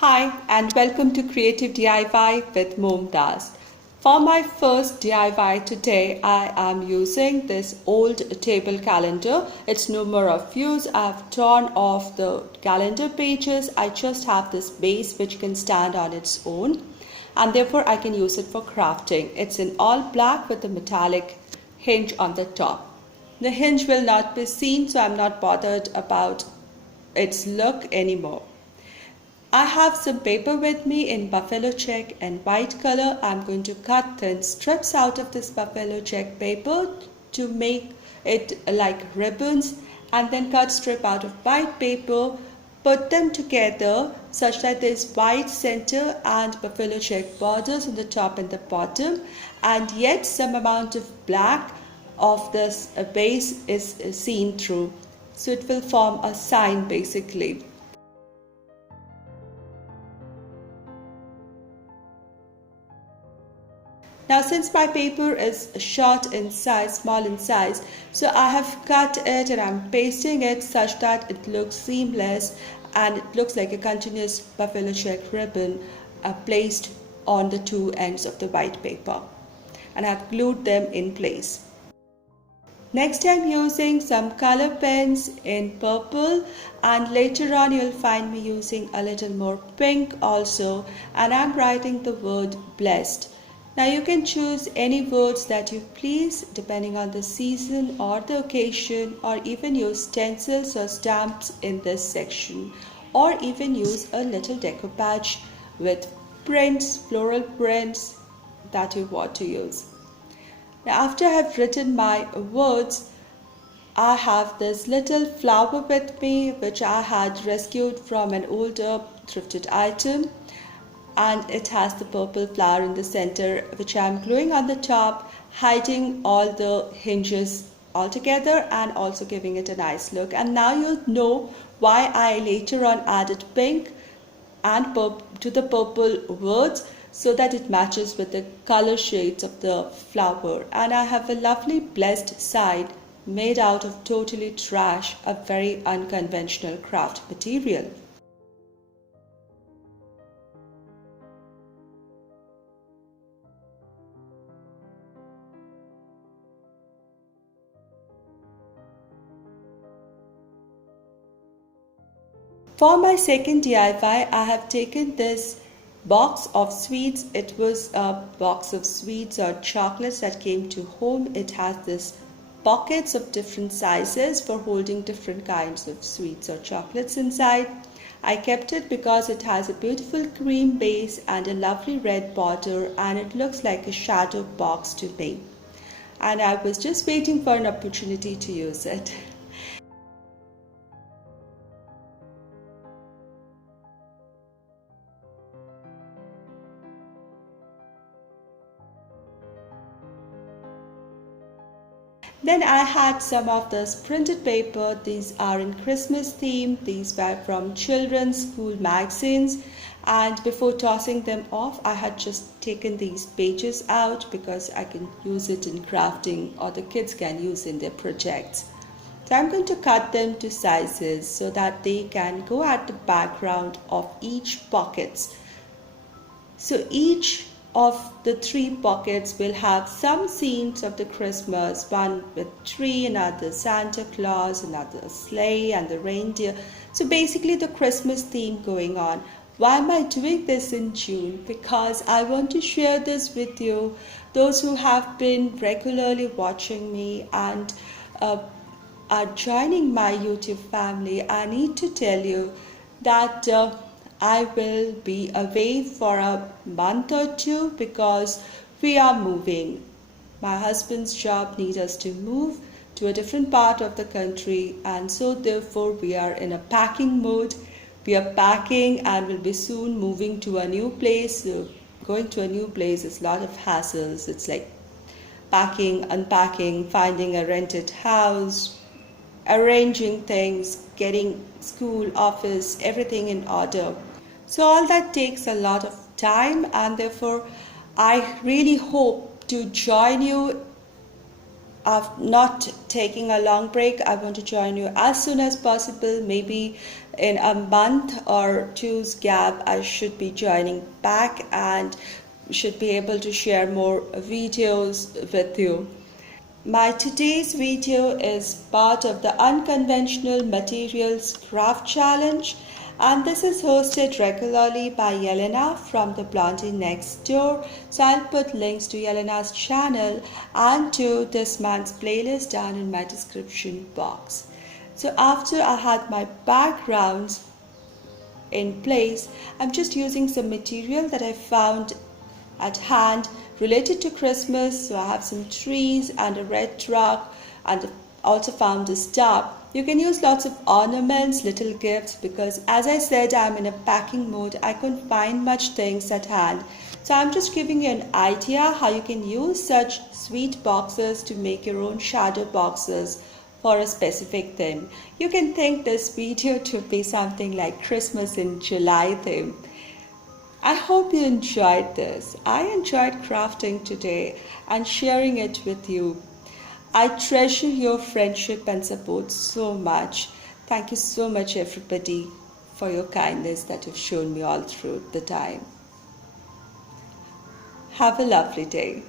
Hi and welcome to Creative DIY with Momtaz. For my first DIY today, I am using this old table calendar. It's no more of use. I've torn off the calendar pages. I just have this base which can stand on its own and therefore I can use it for crafting. It's in all black with a metallic hinge on the top. The hinge will not be seen, so I'm not bothered about its look anymore. I have some paper with me in buffalo check and white color. I'm going to cut thin strips out of this buffalo check paper to make it like ribbons, and then cut strip out of white paper, put them together such that there's white center and buffalo check borders on the top and the bottom, and yet some amount of black of this base is seen through. So it will form a sign basically. Now since my paper is short in size, small in size, so I have cut it and I'm pasting it such that it looks seamless and it looks like a continuous buffalo check ribbon placed on the two ends of the white paper, and I've glued them in place. Next I'm using some color pens in purple, and later on you'll find me using a little more pink also, and I'm writing the word blessed. Now you can choose any words that you please depending on the season or the occasion, or even use stencils or stamps in this section, or even use a little decoupage with prints, floral prints that you want to use. Now after I have written my words, I have this little flower with me which I had rescued from an older thrifted item, and it has the purple flower in the center which I am gluing on the top, hiding all the hinges altogether and also giving it a nice look. And now you'll know why I later on added pink and to the purple words, so that it matches with the color shades of the flower. And I have a lovely blessed side made out of totally trash, a very unconventional craft material. For my second DIY, I have taken this box of sweets. It was a box of sweets or chocolates that came to home. It has this pockets of different sizes for holding different kinds of sweets or chocolates inside. I kept it because it has a beautiful cream base and a lovely red border, and it looks like a shadow box to me. And I was just waiting for an opportunity to use it. Then I had some of this printed paper. These are in Christmas theme. These were from children's school magazines, and before tossing them off I had just taken these pages out because I can use it in crafting, or the kids can use in their projects. So I'm going to cut them to sizes so that they can go at the background of each pockets. So each of the three pockets will have some scenes of the Christmas, one with tree, another Santa Claus, another sleigh and the reindeer. So basically the Christmas theme going on. Why am I doing this in June? Because I want to share this with you, those who have been regularly watching me and are joining my YouTube family. I need to tell you that I will be away for a month or two because we are moving. My husband's job needs us to move to a different part of the country, and so therefore we are in a packing mode. We are packing and will be soon moving to a new place. So going to a new place is a lot of hassles. It's like packing, unpacking, finding a rented house, arranging things, getting school, office, everything in order. So all that takes a lot of time, and therefore I really hope to join you. Not taking a long break. I want to join you as soon as possible, maybe in a month or two's gap, I should be joining back and should be able to share more videos with you. My today's video is part of the Unconventional Materials Craft Challenge, and this is hosted regularly by Yelena from the Blondie Next Door. So I'll put links to Yelena's channel and to this month's playlist down in my description box. So after I had my backgrounds in place, I'm just using some material that I found at hand related to Christmas. So I have some trees and a red truck, and also found a star. You can use lots of ornaments, little gifts, because as I said, I'm in a packing mode. I couldn't find much things at hand. So I'm just giving you an idea how you can use such sweet boxes to make your own shadow boxes for a specific theme. You can think this video to be something like Christmas in July theme. I hope you enjoyed this. I enjoyed crafting today and sharing it with you. I treasure your friendship and support so much. Thank you so much, everybody, for your kindness that you've shown me all through the time. Have a lovely day.